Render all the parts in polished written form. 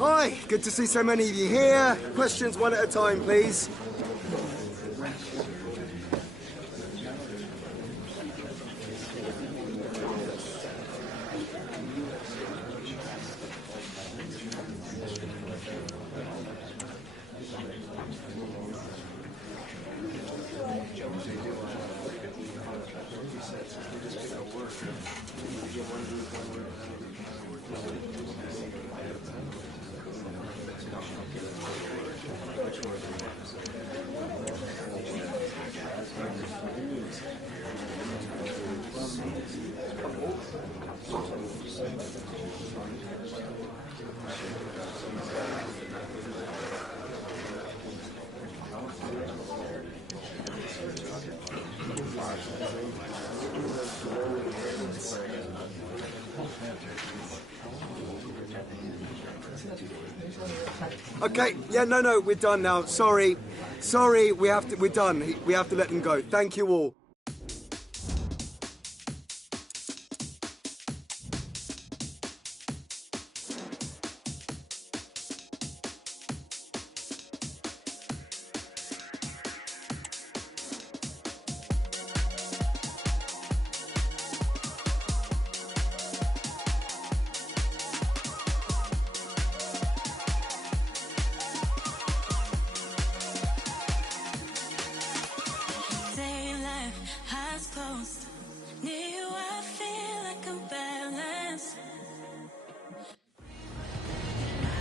Hi, good to see so many of you here. Questions one at a time, please. Okay, yeah, no, we're done now. Sorry, we're done. We have to let them go. Thank you all.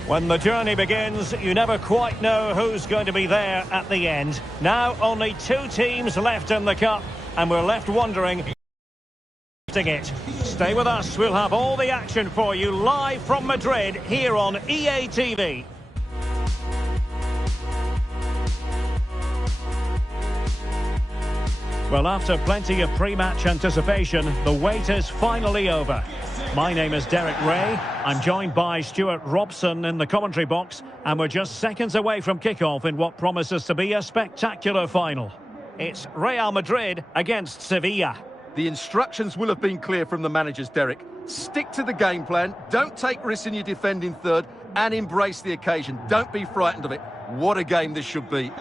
When the journey begins, you never quite know who's going to be there at the end. Now only 2 teams left in the cup, and we're left wondering it. Stay with us, we'll have all the action for you live from Madrid here on EA TV. Well, after plenty of pre-match anticipation, the wait is finally over. My name is Derek Ray. I'm joined by Stuart Robson in the commentary box, and we're just seconds away from kickoff in what promises to be a spectacular final. It's Real Madrid against Sevilla. The instructions will have been clear from the managers, Derek. Stick to the game plan, don't take risks in your defending third, and embrace the occasion. Don't be frightened of it. What a game this should be.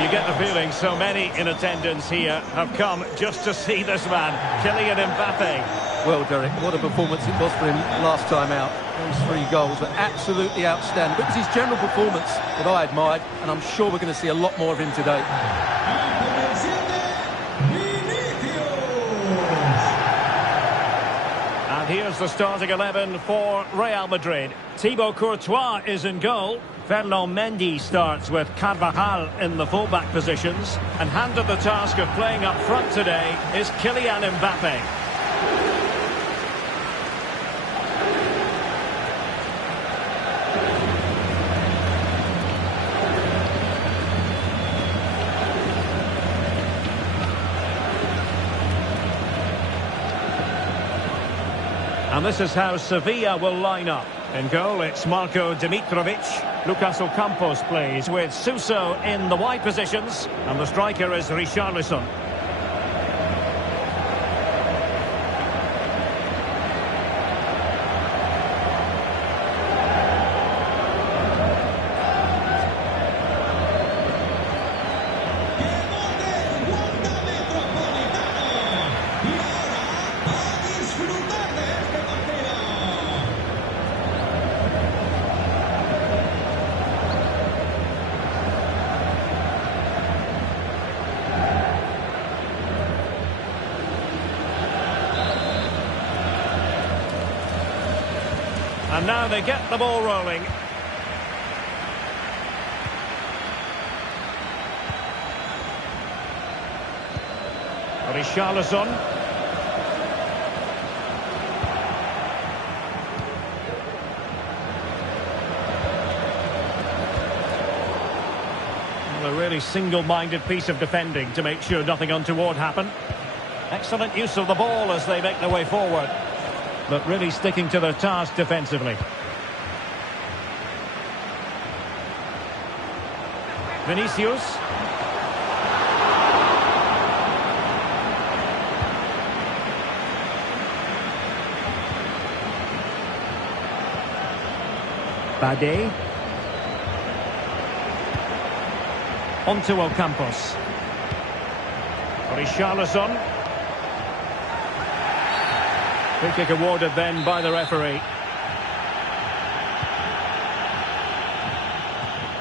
You get the feeling so many in attendance here have come just to see this man, Kylian Mbappe. Well, Derek, what a performance it was for him last time out. Those 3 goals were absolutely outstanding. But it was his general performance that I admired, and I'm sure we're going to see a lot more of him today. And here's the starting 11 for Real Madrid. Thibaut Courtois is in goal. Ferland Mendy starts with Carvajal in the fullback positions. And handed the task of playing up front today is Kylian Mbappe. And this is how Sevilla will line up. In goal, it's Marko Dimitrovic. Lucas Ocampos plays with Suso in the wide positions. And the striker is Richarlison. And now they get the ball rolling. Richarlison. Well, a really single-minded piece of defending to make sure nothing untoward happened. Excellent use of the ball as they make their way forward. But really sticking to their task defensively. Vinicius. Bade. On to Ocampos. Richarlison. Free kick awarded then by the referee.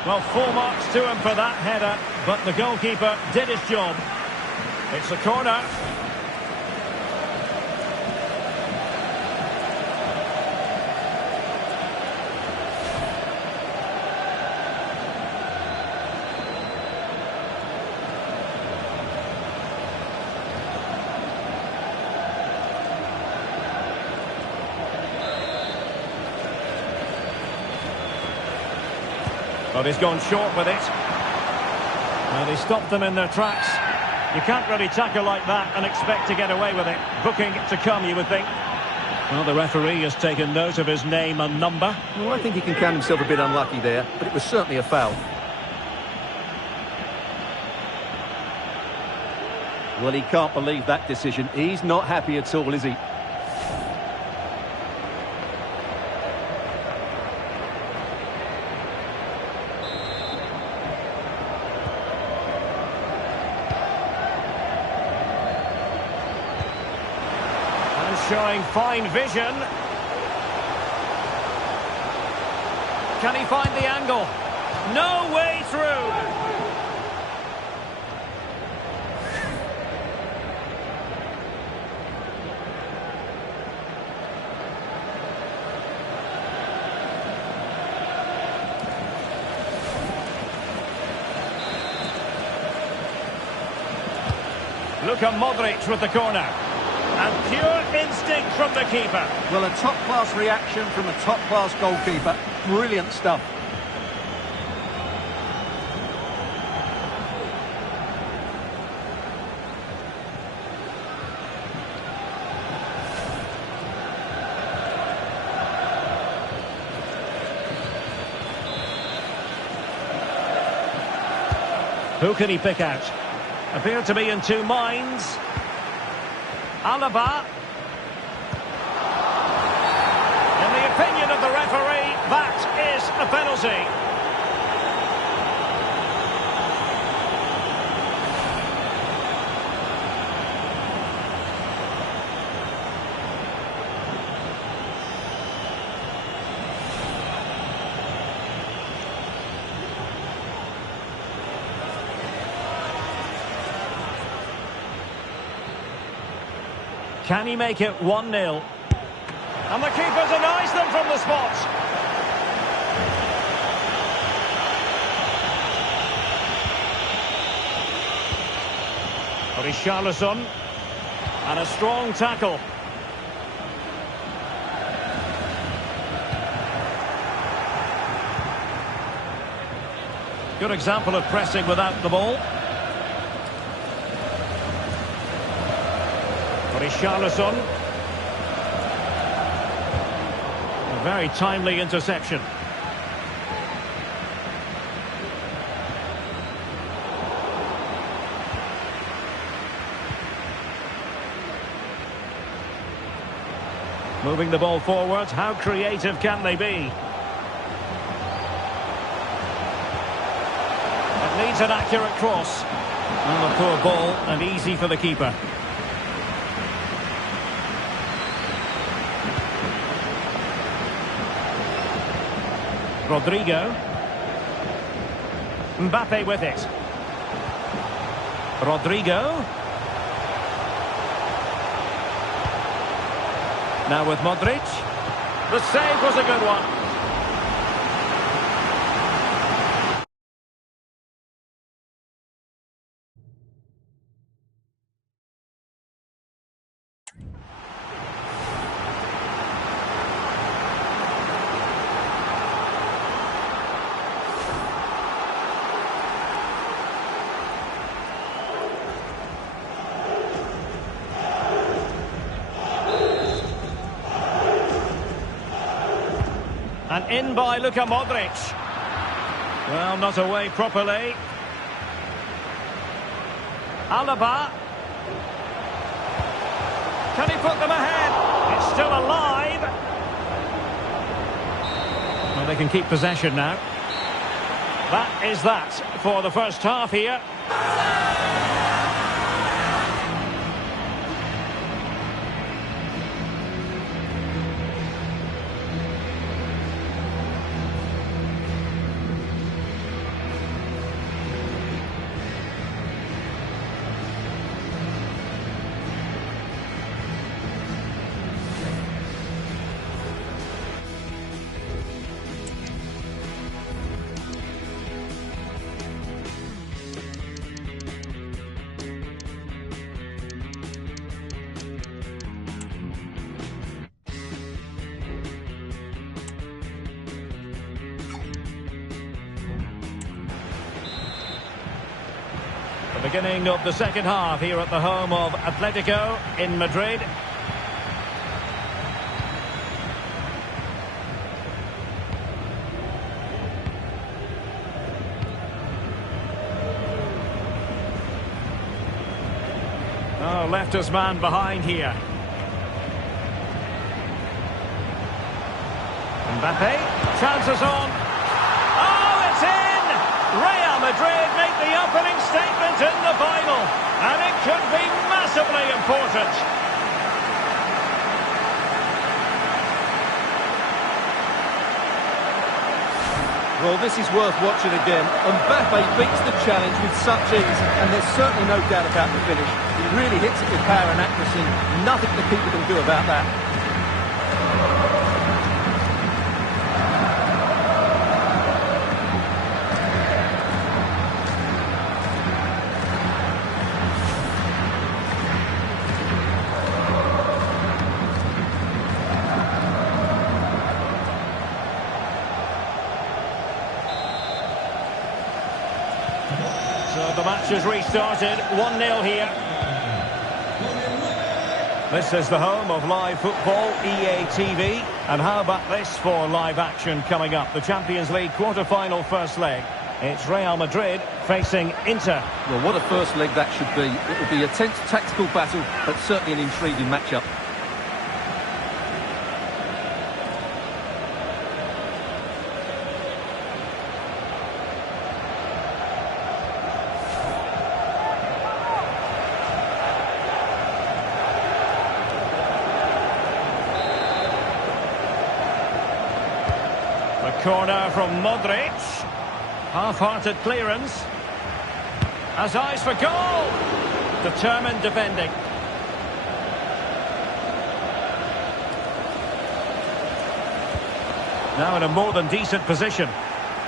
Well, 4 marks to him for that header, but the goalkeeper did his job. It's a corner. But he's gone short with it. Well, he stopped them in their tracks. You can't really tackle like that and expect to get away with it. Booking to come, you would think. Well, the referee has taken note of his name and number. Well, I think he can count himself a bit unlucky there, but it was certainly a foul. Well, he can't believe that decision. He's not happy at all, is he? Showing fine vision. Can he find the angle? No way through. Luka Modric with the corner. And pure instinct from the keeper. Well, a top-class reaction from a top-class goalkeeper. Brilliant stuff. Who can he pick out? Appear to be in two minds. Alaba. In the opinion of the referee, that is a penalty. Can he make it 1-0? And the keeper denies them from the spot. Richarlison. And a strong tackle. Good example of pressing without the ball. Richarlison. A very timely interception. Moving the ball forward, how creative can they be? It needs an accurate cross. And a poor ball, and easy for the keeper. Rodrigo. Mbappe with it. Rodrigo. Now with Modric. The save was a good one. And in by Luka Modric. Well, not away properly. Alaba. Can he put them ahead? It's still alive. Well, they can keep possession now. That is that for the first half here. The beginning of the second half here at the home of Atletico in Madrid. Oh, left his man behind here. Mbappe, chances on. Oh, it's in! Real Madrid make the opening statement in the final, and it could be massively important. Well, this is worth watching again. Mbappe beats the challenge with such ease, and there's certainly no doubt about the finish. He really hits it with power and accuracy. Nothing the keeper can do about that. So the match has restarted, 1-0 here. This is the home of live football, EA TV. And how about this for live action coming up? The Champions League quarter-final first leg. It's Real Madrid facing Inter. Well, what a first leg that should be. It will be a tense tactical battle, but certainly an intriguing matchup. Corner from Modric. Half-hearted clearance. Has eyes for goal. Determined defending. Now in a more than decent position.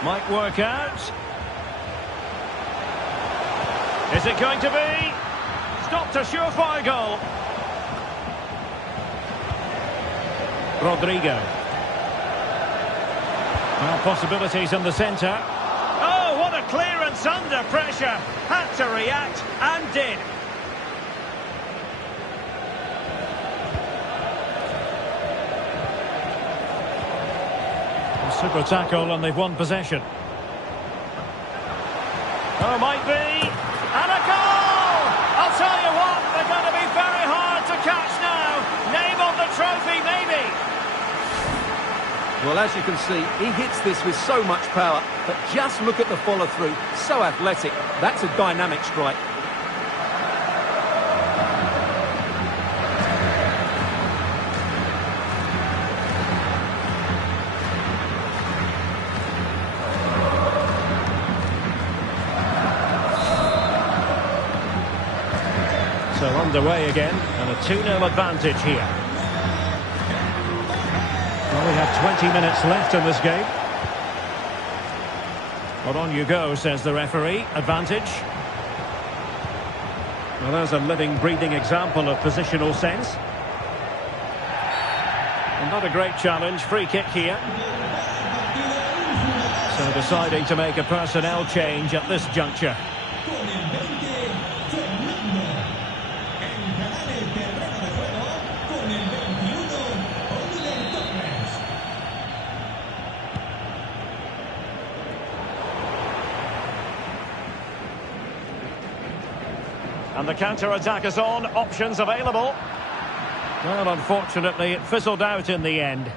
Might work out. Is it going to be? Stopped a surefire goal. Rodrigo. Well, possibilities in the centre. Oh, what a clearance under pressure. Had to react and did. A super tackle and they've won possession. Oh, might be. And a goal! I'll tell you what, they're going to be very hard to catch now. Name on the trophy, maybe. Well, as you can see, he hits this with so much power, but just look at the follow-through. So athletic. That's a dynamic strike. So underway again, and a 2-0 advantage here. Well, we have 20 minutes left in this game. Well, on you go, says the referee. Advantage. Well, there's a living, breathing example of positional sense. And not a great challenge. Free kick here. So deciding to make a personnel change at this juncture. And the counter-attack is on, options available. Well, unfortunately, it fizzled out in the end.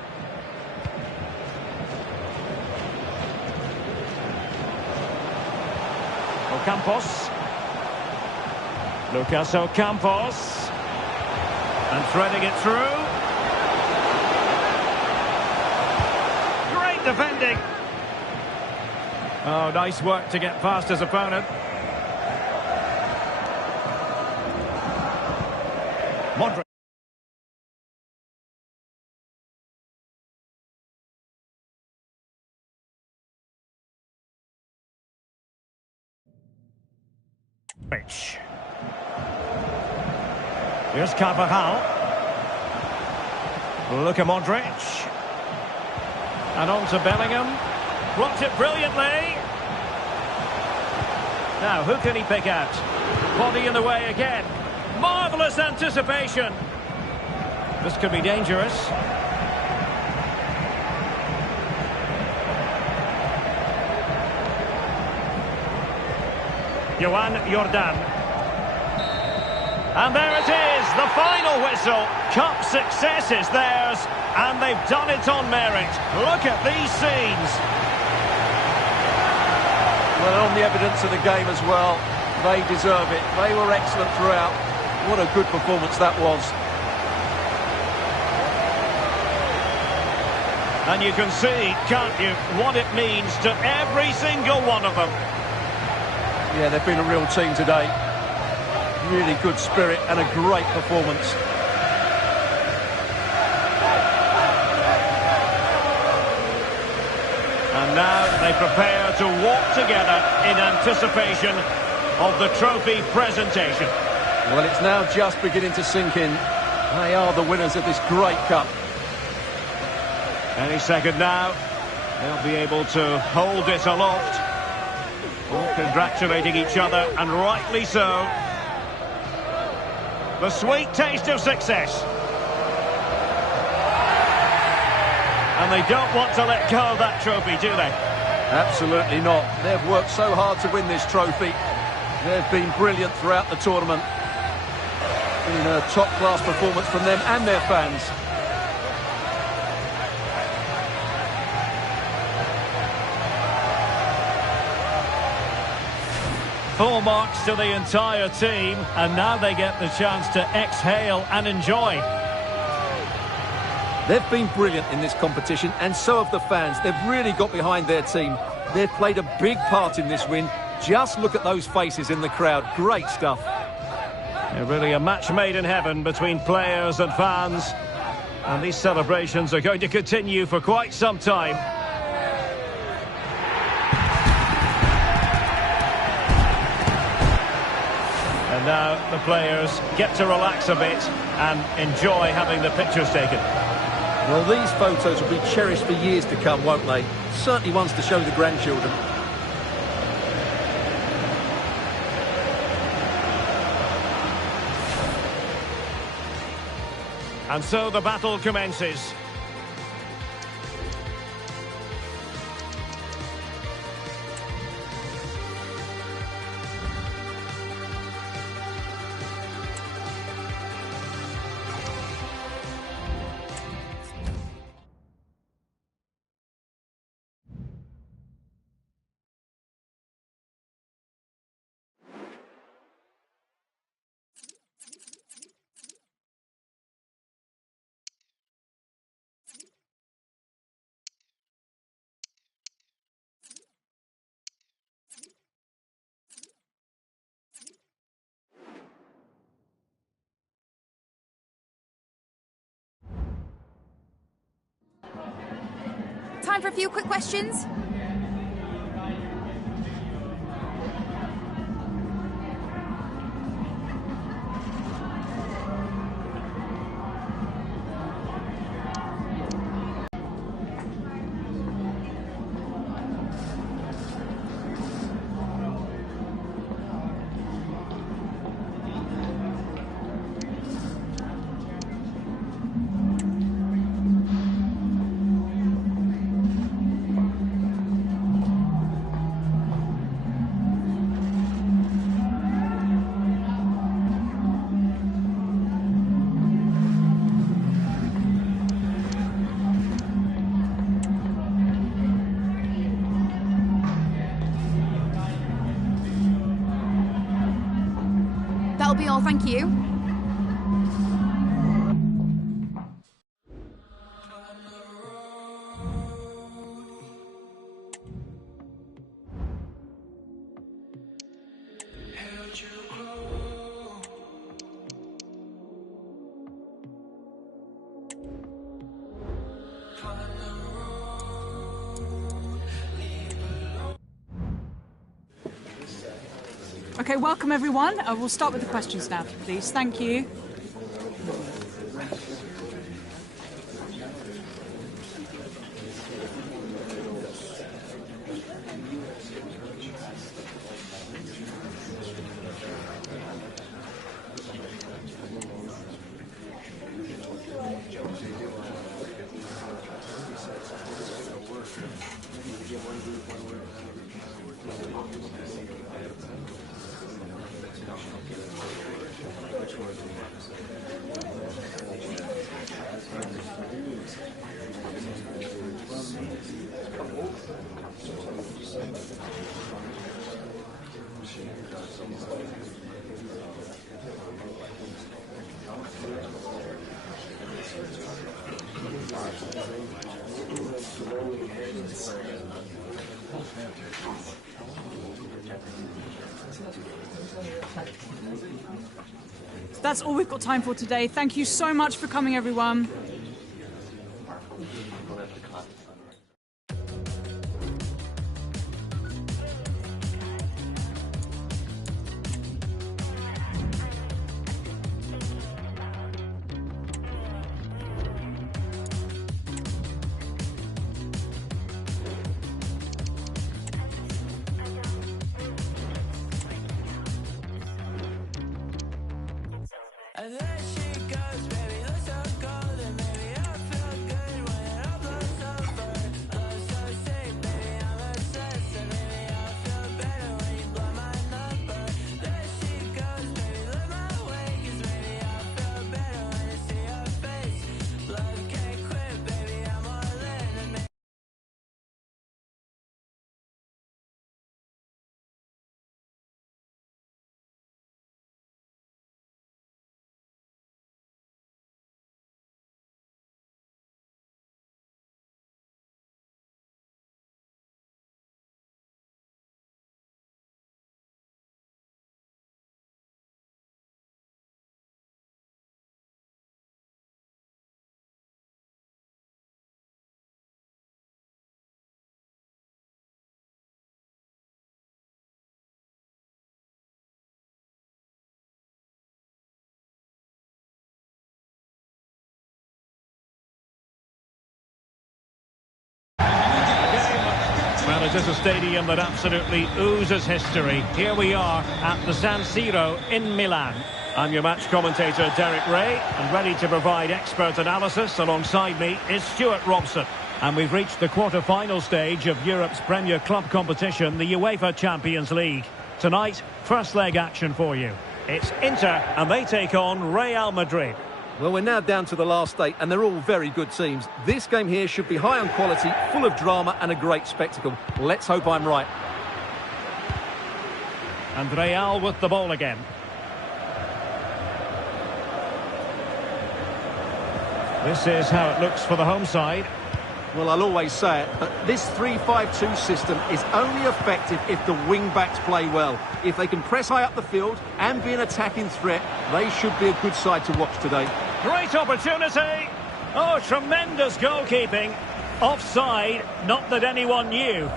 Ocampos. Lucas Ocampos. And threading it through. Great defending. Oh, nice work to get past his opponent. Modric. Here's Carvajal. Luka Modric. And on to Bellingham. Blocked it brilliantly. Now, who can he pick out? Body in the way again. Marvellous anticipation. This could be dangerous. Johan Jordan. And there it is, the final whistle. Cup success is theirs, and they've done it on merit. Look at these scenes. Well, on the evidence of the game as well, they deserve it. They were excellent throughout. What a good performance that was. And you can see, can't you, what it means to every single one of them. Yeah, they've been a real team today. Really good spirit and a great performance. And now they prepare to walk together in anticipation of the trophy presentation. Well, it's now just beginning to sink in. They are the winners of this great cup. Any second now, they'll be able to hold it aloft. All congratulating each other, and rightly so. The sweet taste of success. And they don't want to let go of that trophy, do they? Absolutely not. They've worked so hard to win this trophy. They've been brilliant throughout the tournament. Been a top-class performance from them and their fans. Full marks to the entire team, and now they get the chance to exhale and enjoy. They've been brilliant in this competition, and so have the fans. They've really got behind their team. They've played a big part in this win. Just look at those faces in the crowd. Great stuff. Yeah, really a match made in heaven between players and fans. And these celebrations are going to continue for quite some time. And now the players get to relax a bit and enjoy having the pictures taken. Well, these photos will be cherished for years to come, won't they? Certainly ones to show the grandchildren. And so the battle commences. Time for a few quick questions. all, thank you. Okay, welcome everyone. We'll start with the questions now, please. Thank you. That's all we've got time for today. Thank you so much for coming, everyone. And there she goes, baby, looks so golden, baby, I feel good when I blows over. Love so sick, baby, I'm obsessed, and baby, I feel better when you blow my number. There she goes, baby, look my way, 'cause baby, I feel better when I see her face. Love can't quit, baby, I'm all in, and baby. Well, it is a stadium that absolutely oozes history. Here we are at the San Siro in Milan. I'm your match commentator, Derek Ray, and ready to provide expert analysis. Alongside me is Stuart Robson. And we've reached the quarter-final stage of Europe's premier club competition, the UEFA Champions League. Tonight, first leg action for you. It's Inter, and they take on Real Madrid. Well, we're now down to the last 8, and they're all very good teams. This game here should be high on quality, full of drama and a great spectacle. Let's hope I'm right. And Real with the ball again. This is how it looks for the home side. Well, I'll always say it, but this 3-5-2 system is only effective if the wing-backs play well. If they can press high up the field and be an attacking threat, they should be a good side to watch today. Great opportunity. Oh, tremendous goalkeeping. Offside, not that anyone knew.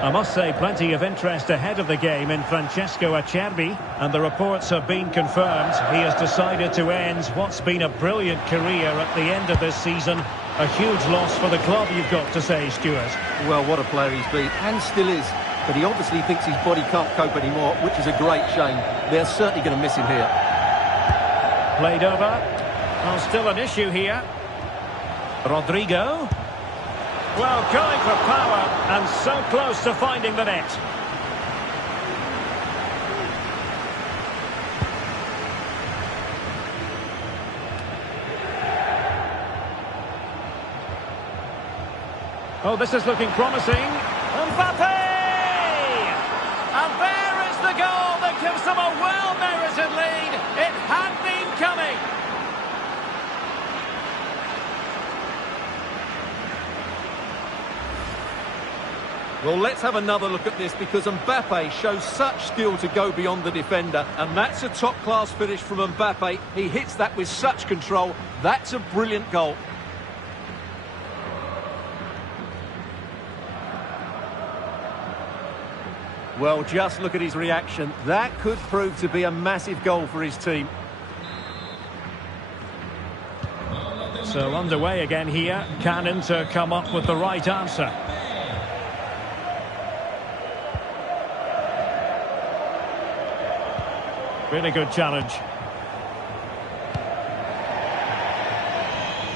I must say, plenty of interest ahead of the game in Francesco Acerbi, and the reports have been confirmed. He has decided to end what's been a brilliant career at the end of this season. A huge loss for the club, you've got to say, Stuart. Well, what a player he's been, and still is. But he obviously thinks his body can't cope anymore, which is a great shame. They're certainly going to miss him here. Played over. Well, still an issue here. Rodrigo. Well, going for power, and so close to finding the net. Oh, this is looking promising. Mbappe! Well, let's have another look at this, because Mbappe shows such skill to go beyond the defender, and that's a top-class finish from Mbappe. He hits that with such control. That's a brilliant goal. Well, just look at his reaction. That could prove to be a massive goal for his team. So underway again here. Can Inter come up with the right answer? Really good challenge.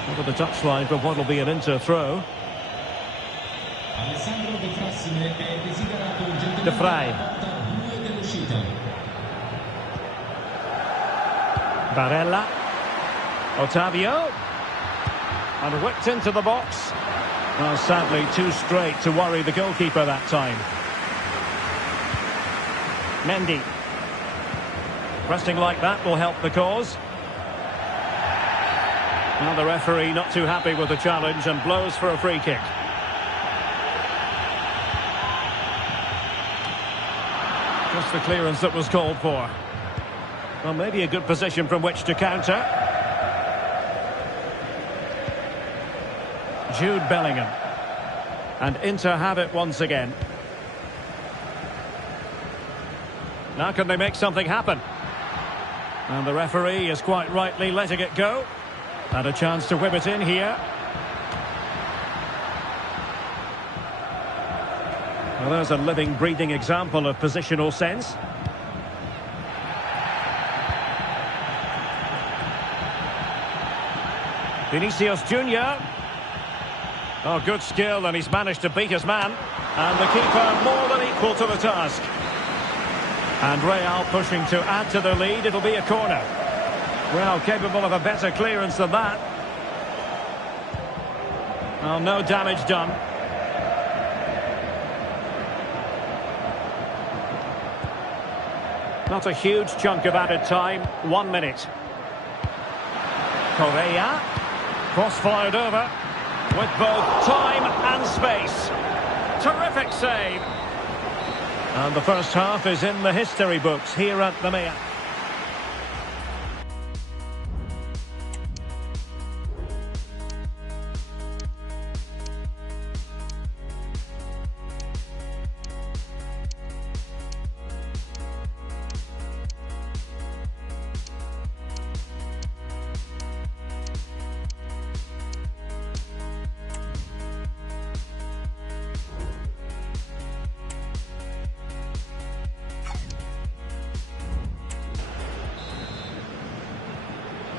Over the touchline for what will be an Inter throw. De Vrij. Barella. Otavio. And whipped into the box. Well, sadly, too straight to worry the goalkeeper that time. Mendy. Pressing like that will help the cause. Now the referee not too happy with the challenge and blows for a free kick. Just the clearance that was called for. Well, maybe a good position from which to counter. Jude Bellingham. And Inter have it once again. Now can they make something happen? And the referee is quite rightly letting it go. And a chance to whip it in here. Well, there's a living, breathing example of positional sense. Vinicius Junior. Oh, good skill, and he's managed to beat his man. And the keeper more than equal to the task. And Real pushing to add to the lead. It'll be a corner. Well, capable of a better clearance than that. Well, no damage done. Not a huge chunk of added time. 1 minute. Correa. Cross-fired over. With both time and space. Terrific save. And the first half is in the history books here at the Mea.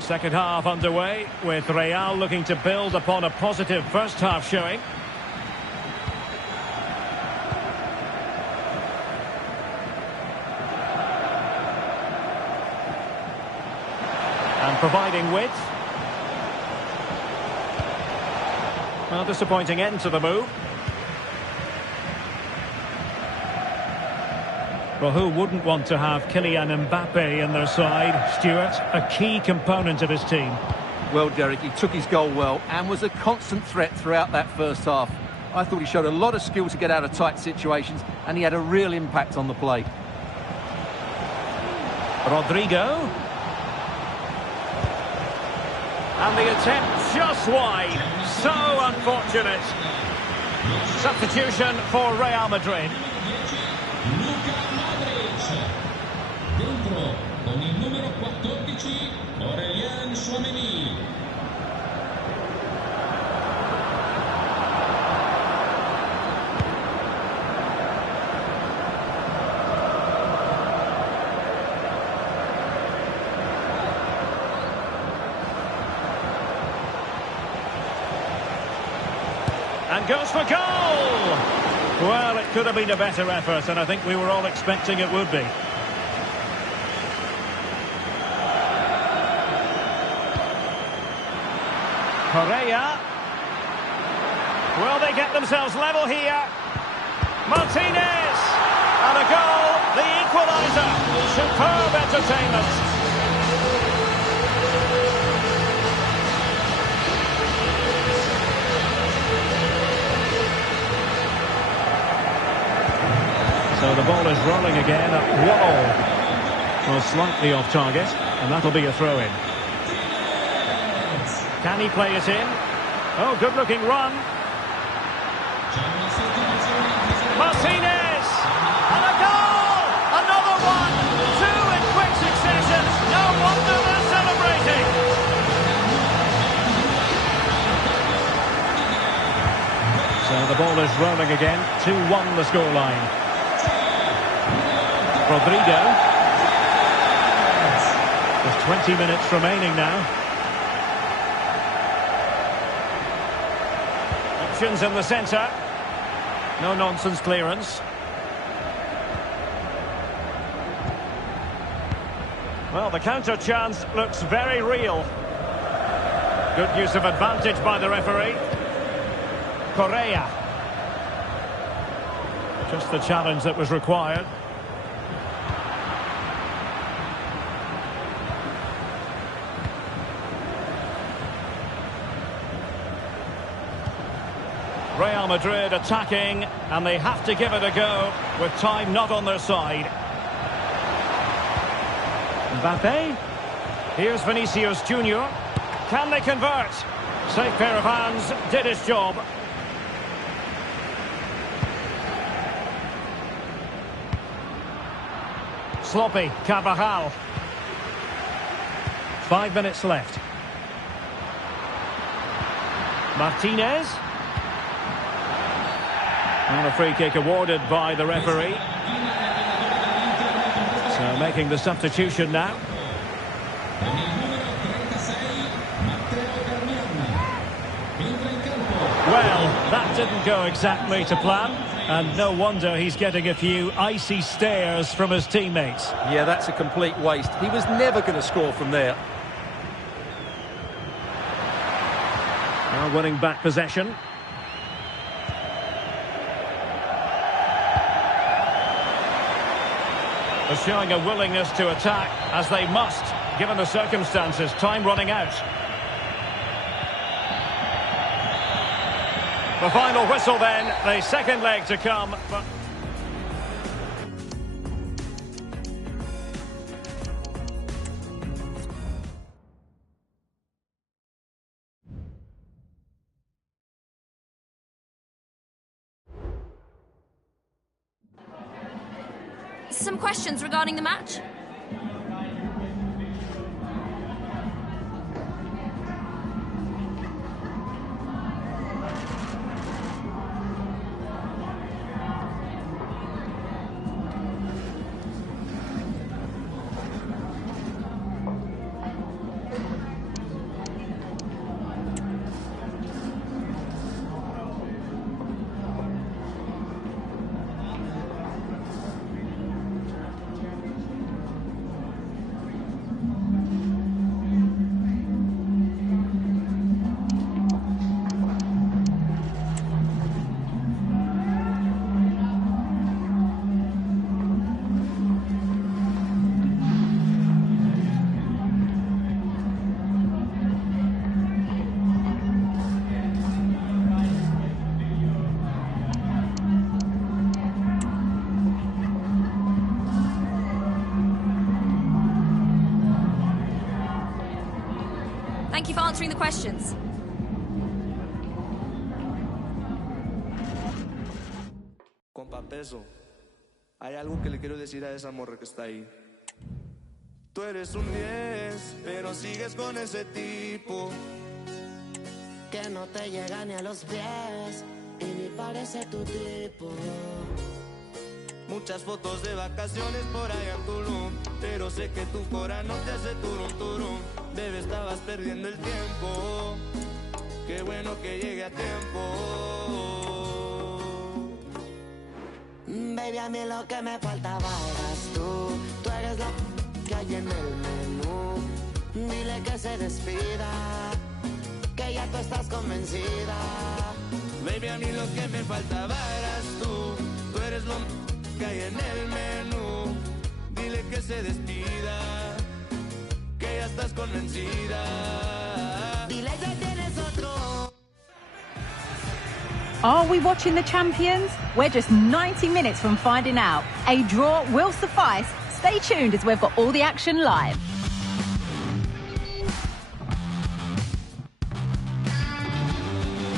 Second half underway, with Real looking to build upon a positive first half showing. And providing width. Well, disappointing end to the move. Well, who wouldn't want to have Kylian Mbappe in their side? Stuart, a key component of his team. Well, Derek, he took his goal well and was a constant threat throughout that first half. I thought he showed a lot of skill to get out of tight situations, and he had a real impact on the play. Rodrigo. And the attempt just wide. So unfortunate. Substitution for Real Madrid. Dentro con il numero 14 Aurelien Chouameni. And goes for goal! Well, it could have been a better effort, and I think we were all expecting it would be. Correa. Will they get themselves level here? Martinez! And a goal, the equaliser. Superb entertainment. So the ball is rolling again at 1-all. Well, slightly off target, and that'll be a throw-in. Can he play it in? Oh, good-looking run. Martinez! And a goal! Another one! Two in quick succession. No wonder they're celebrating. So the ball is rolling again. 2-1 the scoreline. Rodrigo. There's 20 minutes remaining now. Options in the centre. No-nonsense clearance. Well, the counter chance looks very real. Good use of advantage by the referee. Correa. Just the challenge that was required. Real Madrid attacking, and they have to give it a go with time not on their side. Mbappe. Here's Vinicius Junior. Can they convert? Safe pair of hands, did his job. Sloppy, Carvajal. 5 minutes left. Martinez. And a free kick awarded by the referee. So making the substitution now. Well, that didn't go exactly to plan. And no wonder he's getting a few icy stares from his teammates. Yeah, that's a complete waste. He was never going to score from there. Now winning back possession. They're showing a willingness to attack, as they must, given the circumstances. Time running out. The final whistle then, the second leg to come. But Some questions regarding the match? Thank you for answering the questions. Compa Peso, hay algo que le quiero decir a esa morra que está ahí. Tú eres un 10, pero sigues con ese tipo que no te llega ni a los pies y ni parece tu tipo. Muchas fotos de vacaciones por allá en Tulum, pero sé que tu cora no te hace turum turum. Bebé, estabas perdiendo el tiempo. Qué bueno que llegue a tiempo. Baby, a mí lo que me faltaba eras tú. Tú eres la que hay en el menú. Dile que se despida, que ya tú estás convencida. Baby, a mí lo que me faltaba eras tú. Tú eres lo que hay en el menú. Dile que se despida, que ya estás convencida. Dile que tienes otro. Are we watching the champions? We're just 90 minutes from finding out. A draw will suffice. Stay tuned as we've got all the action live.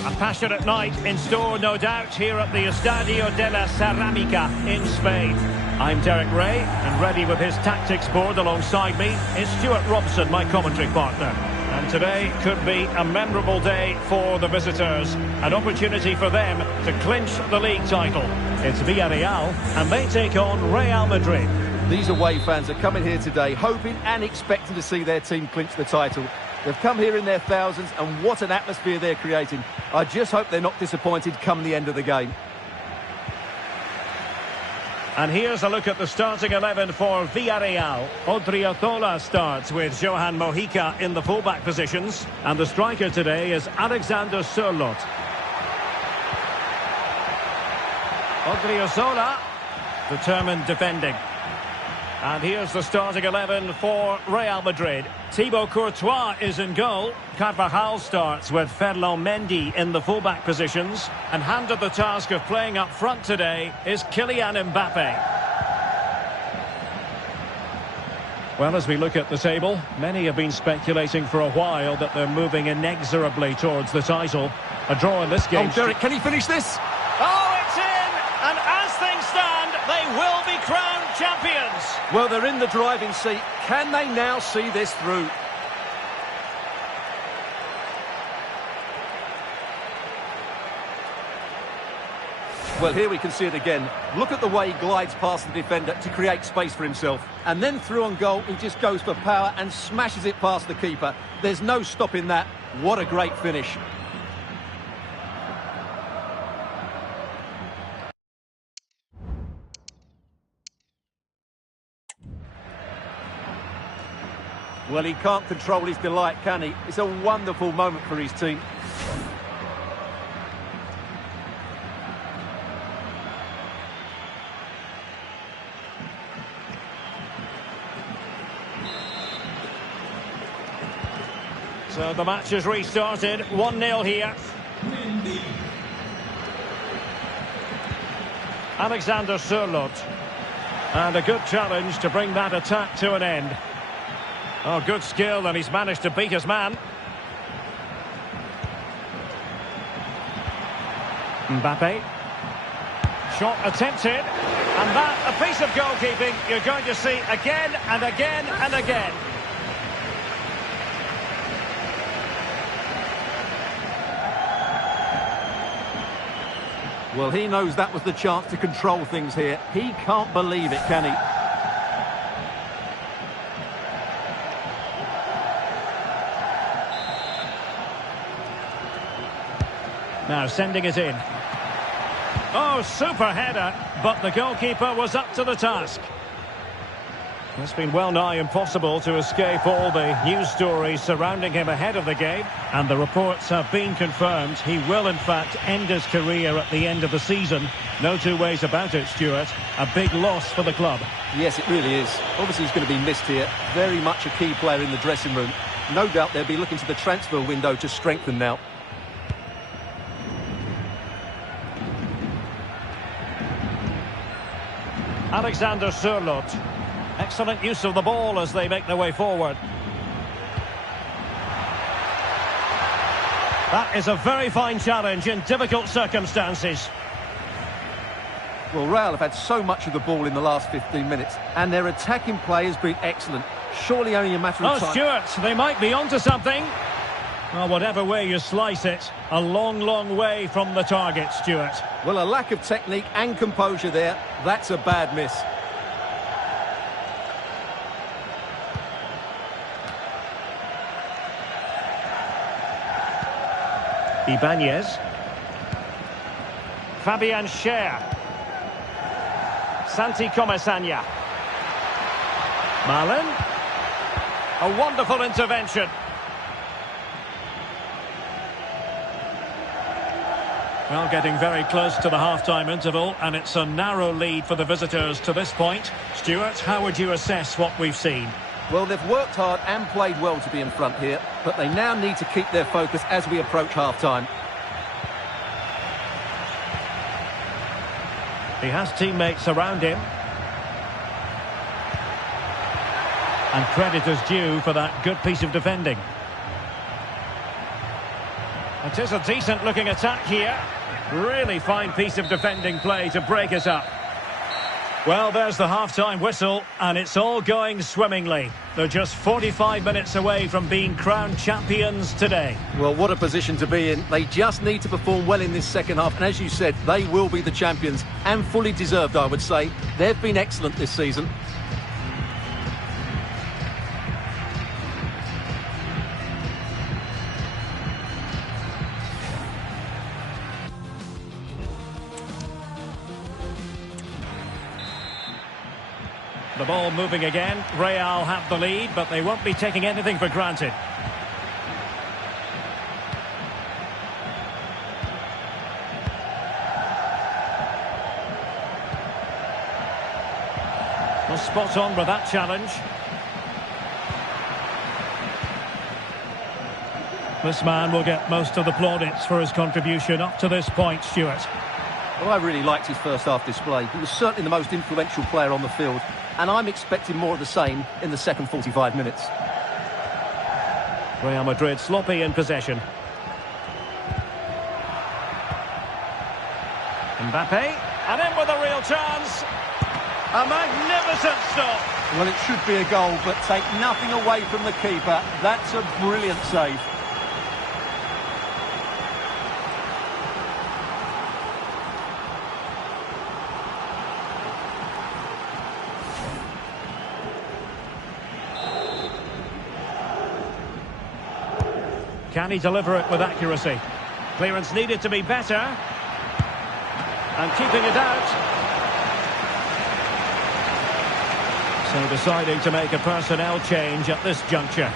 A passionate night in store, no doubt, here at the Estadio de la Ceramica in Spain. I'm Derek Ray, and ready with his tactics board alongside me is Stuart Robson, my commentary partner. And today could be a memorable day for the visitors, an opportunity for them to clinch the league title. It's Villarreal, and they take on Real Madrid. These away fans are coming here today hoping and expecting to see their team clinch the title. They've come here in their thousands, and what an atmosphere they're creating. I just hope they're not disappointed come the end of the game. And here's a look at the starting 11 for Villarreal. Odriozola starts with Johan Mojica in the fullback positions. And the striker today is Alexander Sørloth. Odriozola, determined defending. And here's the starting 11 for Real Madrid. Thibaut Courtois is in goal. Carvajal starts with Ferland Mendy in the fullback positions. And handed the task of playing up front today is Kylian Mbappe. Well, as we look at the table, many have been speculating for a while that they're moving inexorably towards the title. A draw in this game. Oh, Derek, can he finish this? Oh, it's in! And as things stand, they will be crowned champions. Well, they're in the driving seat. Can they now see this through? Well, here we can see it again. Look at the way he glides past the defender to create space for himself. And then through on goal, he just goes for power and smashes it past the keeper. There's no stopping that. What a great finish. Well, he can't control his delight, can he? It's a wonderful moment for his team. So the match has restarted, 1-0 here. Alexander Sørloth. And a good challenge to bring that attack to an end. Oh, good skill, and he's managed to beat his man. Mbappe. Shot attempted. And that, a piece of goalkeeping you're going to see again and again and again. Well, he knows that was the chance to control things here. He can't believe it, can he? Now sending it in. Oh, super header, but the goalkeeper was up to the task. It's been well nigh impossible to escape all the news stories surrounding him ahead of the game, and the reports have been confirmed. He will, in fact, end his career at the end of the season. No two ways about it, Stuart. A big loss for the club. Yes, it really is. Obviously, he's going to be missed here. Very much a key player in the dressing room. No doubt they'll be looking to the transfer window to strengthen now. Alexander Sørloth. Excellent use of the ball as they make their way forward. That is a very fine challenge in difficult circumstances. Well, Real have had so much of the ball in the last 15 minutes, and their attacking play has been excellent. Surely only a matter of time. Oh, Stuart, they might be onto something. Well, whatever way you slice it, a long, long way from the target, Stuart. Well, a lack of technique and composure there. That's a bad miss. Ibanez. Fabian Schär. Santi Comesaña. Malen. A wonderful intervention. Well, getting very close to the half-time interval, and it's a narrow lead for the visitors to this point. Stuart, how would you assess what we've seen? Well, they've worked hard and played well to be in front here, but they now need to keep their focus as we approach half-time. He has teammates around him. And credit is due for that good piece of defending. It is a decent-looking attack here. Really fine piece of defending play to break us up. Well, there's the half-time whistle, and it's all going swimmingly. They're just 45 minutes away from being crowned champions today. Well, what a position to be in. They just need to perform well in this second half. And as you said, they will be the champions. And fully deserved, I would say. They've been excellent this season. The ball moving again. Real have the lead, but they won't be taking anything for granted. Well, spot on with that challenge. This man will get most of the plaudits for his contribution up to this point, Stuart. Well, I really liked his first half display. He was certainly the most influential player on the field. And I'm expecting more of the same in the second 45 minutes. Real Madrid sloppy in possession. Mbappe, and in with a real chance. A magnificent stop. Well, it should be a goal, but take nothing away from the keeper. That's a brilliant save. Can he deliver it with accuracy? Clearance needed to be better. And keeping it out. So deciding to make a personnel change at this juncture.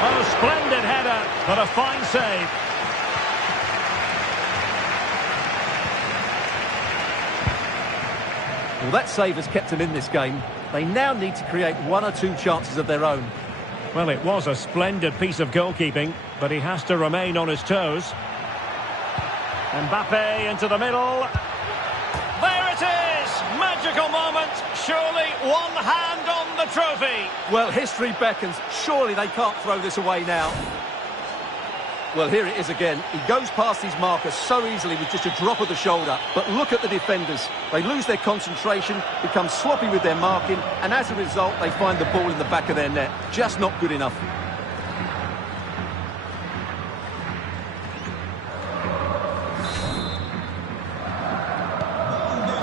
Oh, splendid header, but a fine save. Well, that save has kept them in this game. They now need to create one or two chances of their own. Well, it was a splendid piece of goalkeeping, but he has to remain on his toes. Mbappe into the middle. There it is! Magical moment. Surely one hand on the trophy. Well, history beckons. Surely they can't throw this away now. Well, here it is again. He goes past his marker so easily with just a drop of the shoulder. But look at the defenders. They lose their concentration, become sloppy with their marking, and as a result, they find the ball in the back of their net. Just not good enough.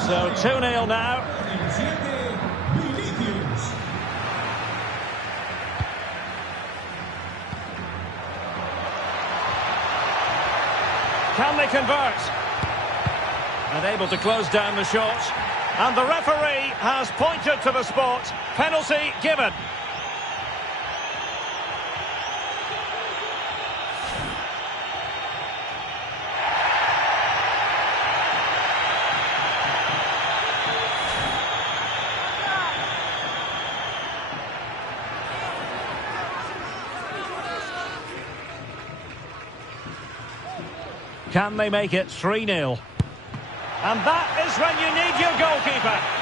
So 2-0 now. Can they convert? And able to close down the shot. And the referee has pointed to the spot. Penalty given. Can they make it 3-0? And that is when you need your goalkeeper.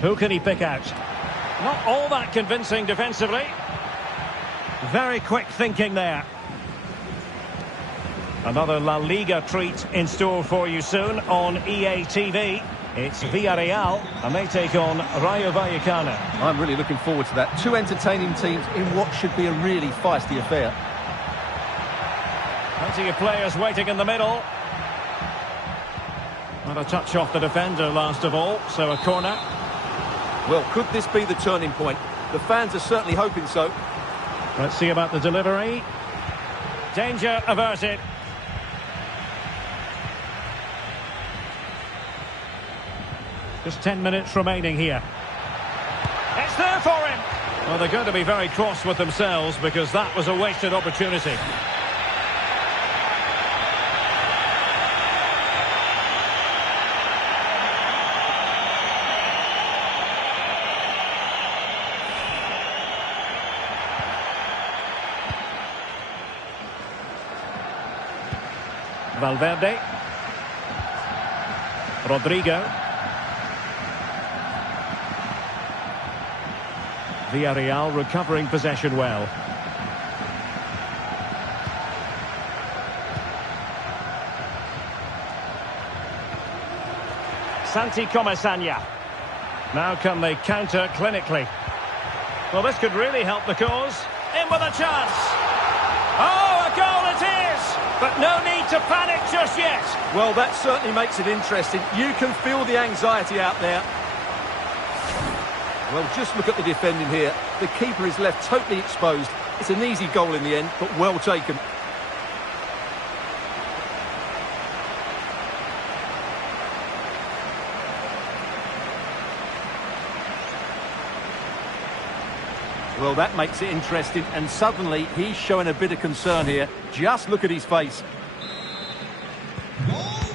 Who can he pick out? Not all that convincing defensively. Very quick thinking there. Another La Liga treat in store for you soon on EA TV. It's Villarreal, and they take on Rayo Vallecano. I'm really looking forward to that. Two entertaining teams in what should be a really feisty affair. Plenty of players waiting in the middle. And a touch off the defender last of all, so a corner. Well, could this be the turning point? The fans are certainly hoping so. Let's see about the delivery. Danger averted. Just 10 minutes remaining here. It's there for him! Well, they're going to be very cross with themselves because that was a wasted opportunity. Valverde. Rodrigo. Villarreal recovering possession well. Santi Comesaña. Now can they counter clinically? Well, this could really help the cause. In with a chance. Oh, a goal it is! But no need to panic just yet. Well, that certainly makes it interesting. You can feel the anxiety out there. Well, just look at the defending here. The keeper is left totally exposed. It's an easy goal in the end, but well taken. Well, that makes it interesting, and suddenly he's showing a bit of concern here. Just look at his face.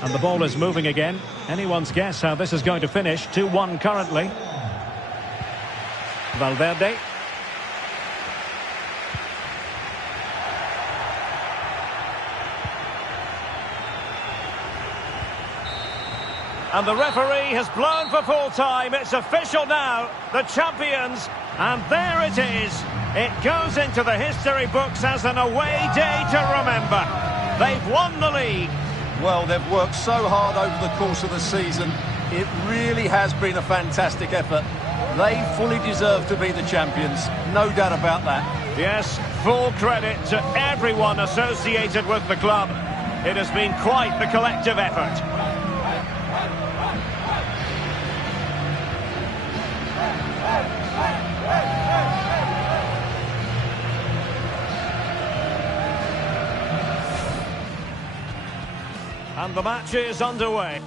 And the ball is moving again. Anyone's guess how this is going to finish. 2-1 currently. Valverde. And the referee has blown for full time. It's official now. The champions. And there it is. It goes into the history books as an away day to remember. They've won the league. Well, they've worked so hard over the course of the season. It really has been a fantastic effort. They fully deserve to be the champions. No doubt about that. Yes, full credit to everyone associated with the club. It has been quite the collective effort. And the match is underway.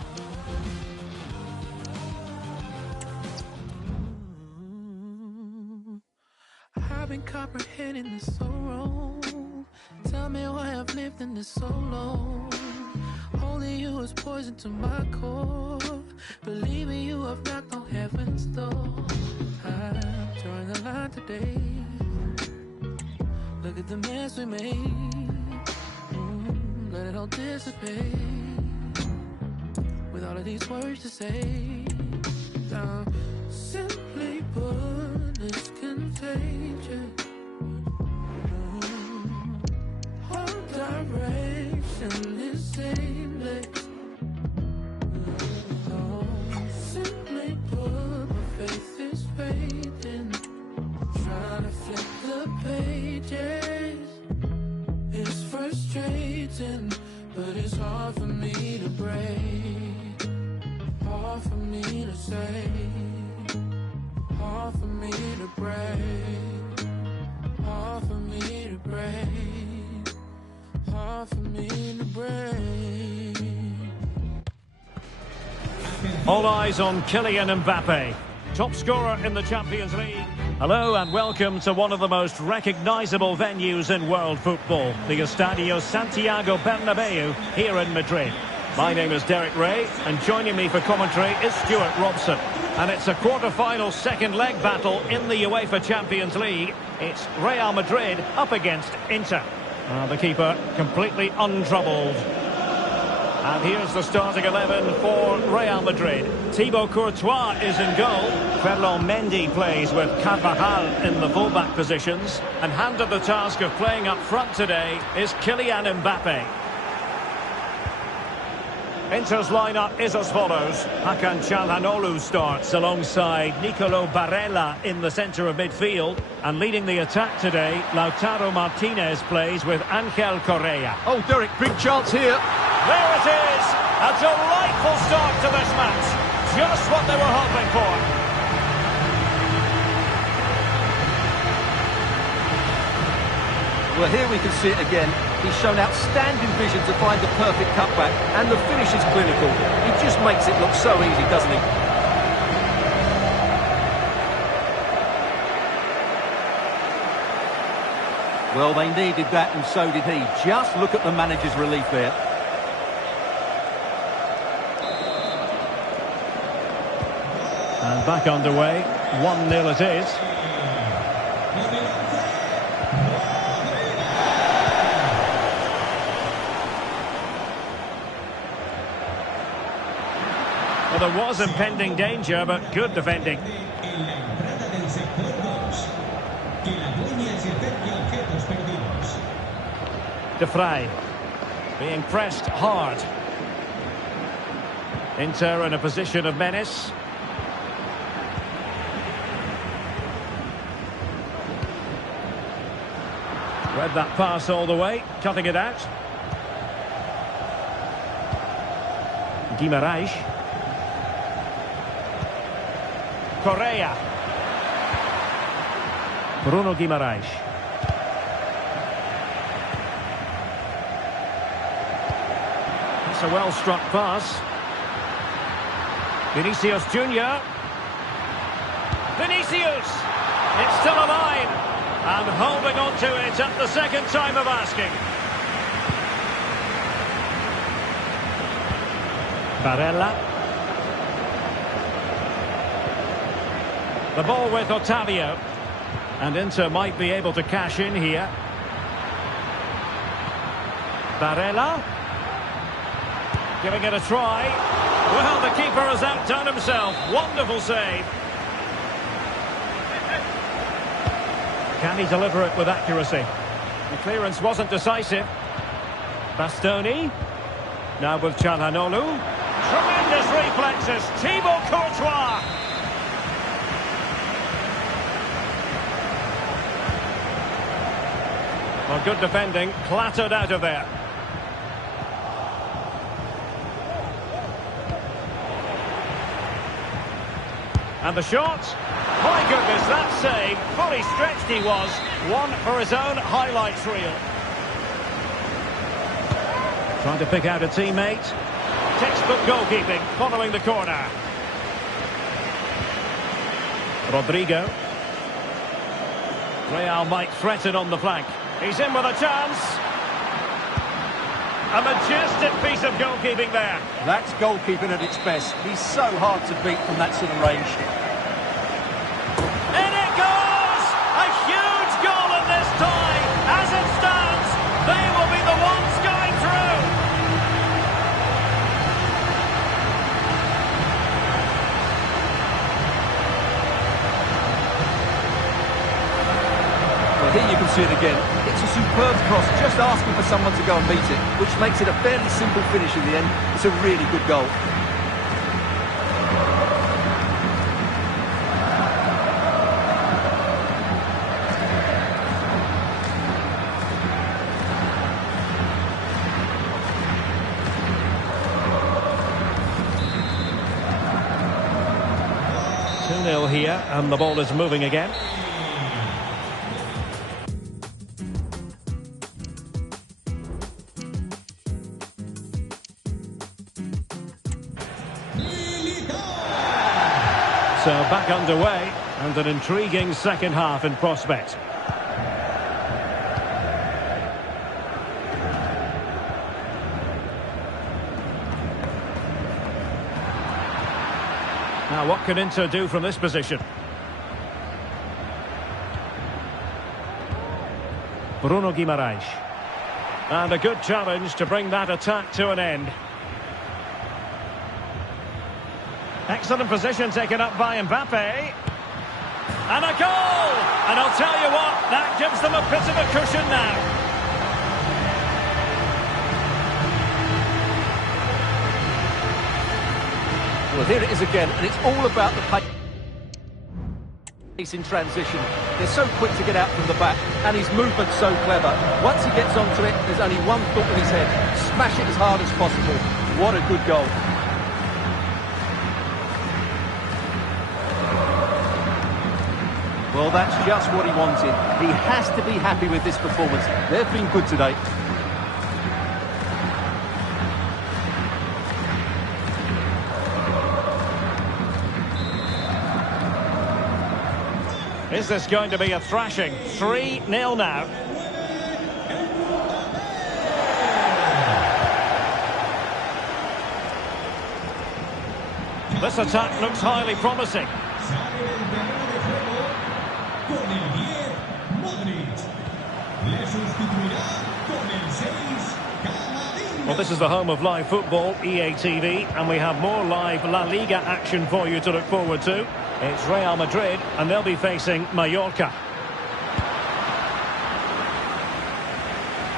I've been comprehending this so wrong. Tell me why I've lived in this so long. Only you is poison to my core. Believe me, you have knocked on heaven's door. I'm drawing the line today. Look at the mess we made. Let it all dissipate. With all of these words to say. Simply put, it's contagious. All direction is aimless. Simply put, my faith is fading. Trying to flip the pages. It's frustrating, but it's hard for me to break. Hard for me to say. Hard for me to break. Hard for me to break. Hard for me to break. All eyes on Kylian Mbappe, top scorer in the Champions League. Hello and welcome to one of the most recognisable venues in world football, the Estadio Santiago Bernabeu here in Madrid. My name is Derek Ray, and joining me for commentary is Stuart Robson. And it's a quarter-final second leg battle in the UEFA Champions League. It's Real Madrid up against Inter. The keeper completely untroubled. And here's the starting 11 for Real Madrid. Thibaut Courtois is in goal. Ferland Mendy plays with Carvajal in the fullback positions. And handed the task of playing up front today is Kylian Mbappe. Inter's lineup is as follows. Hakan Çalhanoğlu starts alongside Nicolo Barella in the centre of midfield. And leading the attack today, Lautaro Martinez plays with Ángel Correa. Oh, Derek, big chance here. There it is! A delightful start to this match. Just what they were hoping for. Well, here we can see it again. He's shown outstanding vision to find the perfect cutback, and the finish is clinical. He just makes it look so easy, doesn't he? Well, they needed that, and so did he. Just look at the manager's relief there. And back underway. 1-0 it is. Well, there was impending danger, but good defending. De Vrij being pressed hard. Inter in a position of menace. Read that pass all the way, cutting it out. Guimarães. Correa. Bruno Guimarães. It's a well-struck pass. Vinicius Junior. Vinicius! It's still alive. And holding on to it at the second time of asking. Barella. The ball with Otavio. And Inter might be able to cash in here. Barella. Giving it a try. Well, the keeper has outdone himself. Wonderful save. Can he deliver it with accuracy? The clearance wasn't decisive. Bastoni. Now with Çalhanoğlu. Tremendous reflexes. Thibaut Courtois. Well, good defending. Clattered out of there. And the shot. My goodness, that save. Fully stretched he was. One for his own highlights reel. Trying to pick out a teammate. Textbook goalkeeping following the corner. Rodrigo. Real might threaten on the flank. He's in with a chance. A majestic piece of goalkeeping there. That's goalkeeping at its best. He's so hard to beat from that sort of range. In it goes! A huge goal in this tie. As it stands, they will be the ones going through. Well, here you can see it again. It's a superb cross, just asking for someone to go and beat it, which makes it a fairly simple finish in the end. It's a really good goal. Here, and the ball is moving again. So back underway, and an intriguing second half in prospect. Now, what can Inter do from this position? Bruno Guimarães. And a good challenge to bring that attack to an end. Excellent position taken up by Mbappe. And a goal! And I'll tell you what, that gives them a bit of a cushion now. Well, here it is again, and it's all about the pace in transition. They're so quick to get out from the back, and his movement's so clever. Once he gets onto it, there's only one thought in his head. Smash it as hard as possible. What a good goal. Well, that's just what he wanted. He has to be happy with this performance. They've been good today. Is this going to be a thrashing? 3-0 now. This attack looks highly promising. Sale del terreno de juego con el 10, Modric. Le sustituirá con el 6, Camavinga. Well, this is the home of live football, EA TV, and we have more live La Liga action for you to look forward to. It's Real Madrid, and they'll be facing Mallorca.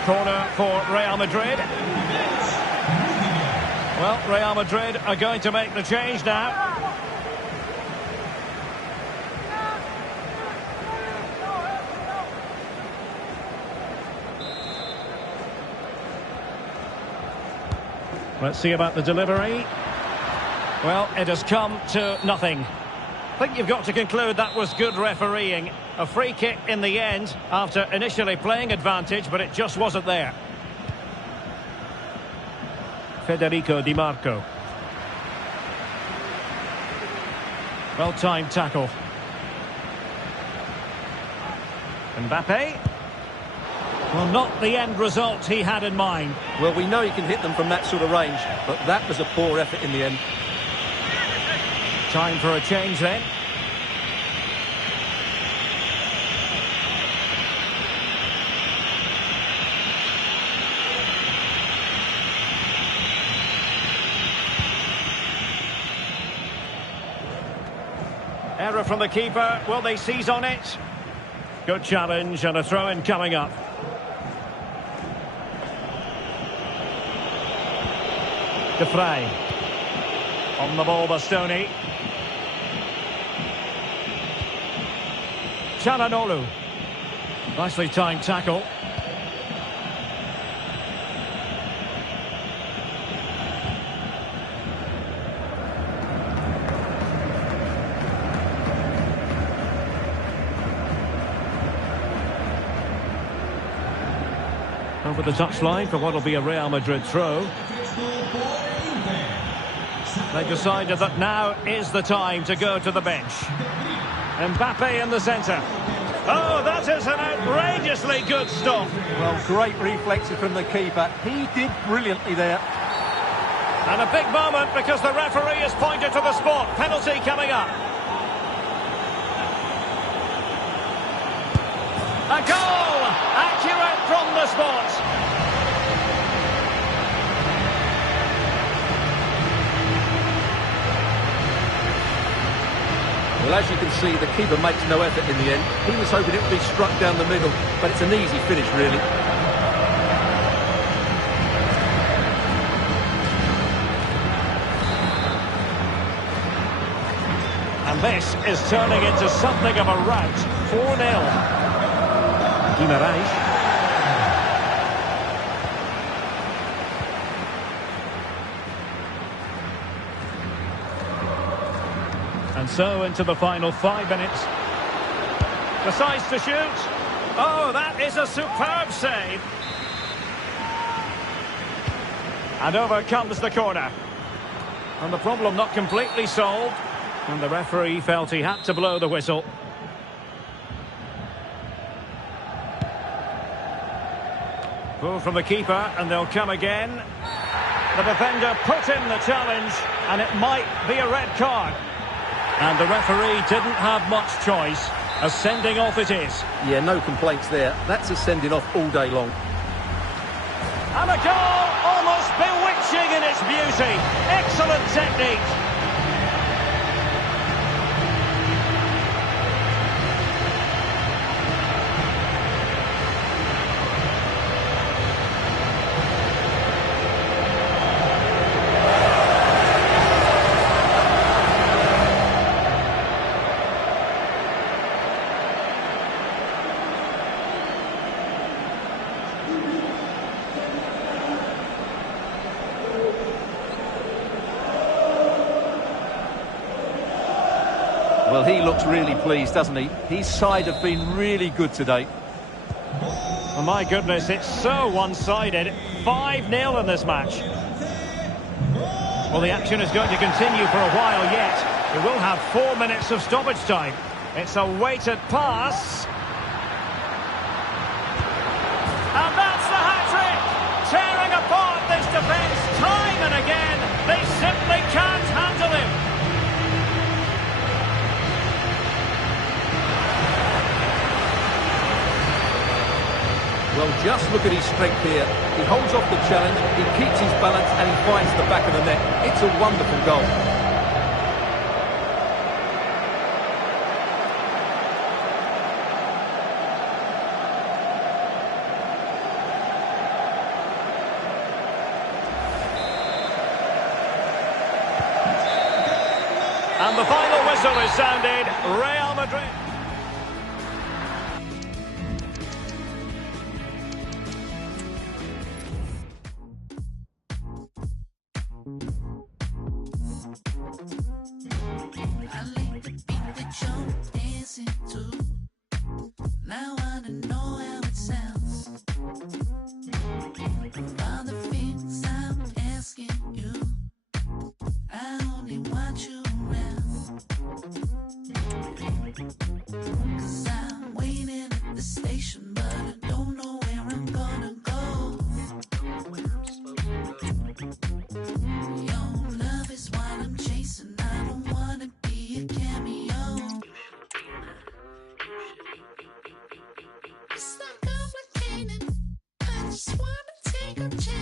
Corner for Real Madrid. Well, Real Madrid are going to make the change now. Let's see about the delivery. Well, it has come to nothing. I think you've got to conclude that was good refereeing. A free kick in the end after initially playing advantage, but it just wasn't there. Federico Di Marco. Well-timed tackle. Mbappe. Well, not the end result he had in mind. Well, we know he can hit them from that sort of range, but that was a poor effort in the end. Time for a change then. Error from the keeper. Will they seize on it? Good challenge and a throw-in coming up. De Vrij. On the ball, Bastoni. Çalhanoğlu. Nicely timed tackle. Over the touchline for what will be a Real Madrid throw. They decided that now is the time to go to the bench. Mbappe in the centre. Oh, that is an outrageously good stop. Well, great reflexes from the keeper. He did brilliantly there. And a big moment because the referee has pointed to the spot. Penalty coming up. A goal! Accurate from the spot. Well, as you can see, the keeper makes no effort in the end. He was hoping it would be struck down the middle, but it's an easy finish, really. And this is turning into something of a rout. 4-0. Guimarães. And so into the final 5 minutes. Decides to shoot. Oh, that is a superb save. And over comes the corner. And the problem not completely solved. And the referee felt he had to blow the whistle. Ball from the keeper, and they'll come again. The defender put in the challenge, and it might be a red card. And the referee didn't have much choice. A sending off it is. Yeah, no complaints there. That's a sending off all day long. And a goal, almost bewitching in its beauty. Excellent technique. Well, he looks really pleased, doesn't he? His side have been really good today. Oh, my goodness, it's so one-sided. 5-0 in this match. Well, the action is going to continue for a while yet. We will have 4 minutes of stoppage time. It's a weighted pass. And that's the hat-trick! Tearing apart this defence time and again. They simply can't handle him. Well, just look at his strength here. He holds off the challenge, he keeps his balance, and he finds the back of the net. It's a wonderful goal. And the final whistle is sounded. Real Madrid. I like the beat that you're dancing to. Now I don't know how it sounds. All the things I'm asking you, I only want you around. 'Cause I'm waiting at the station, but I don't know where I'm gonna go. Your love is what I'm chasing. I don't wanna be a cameo. It's not complicated. I just wanna take a chance.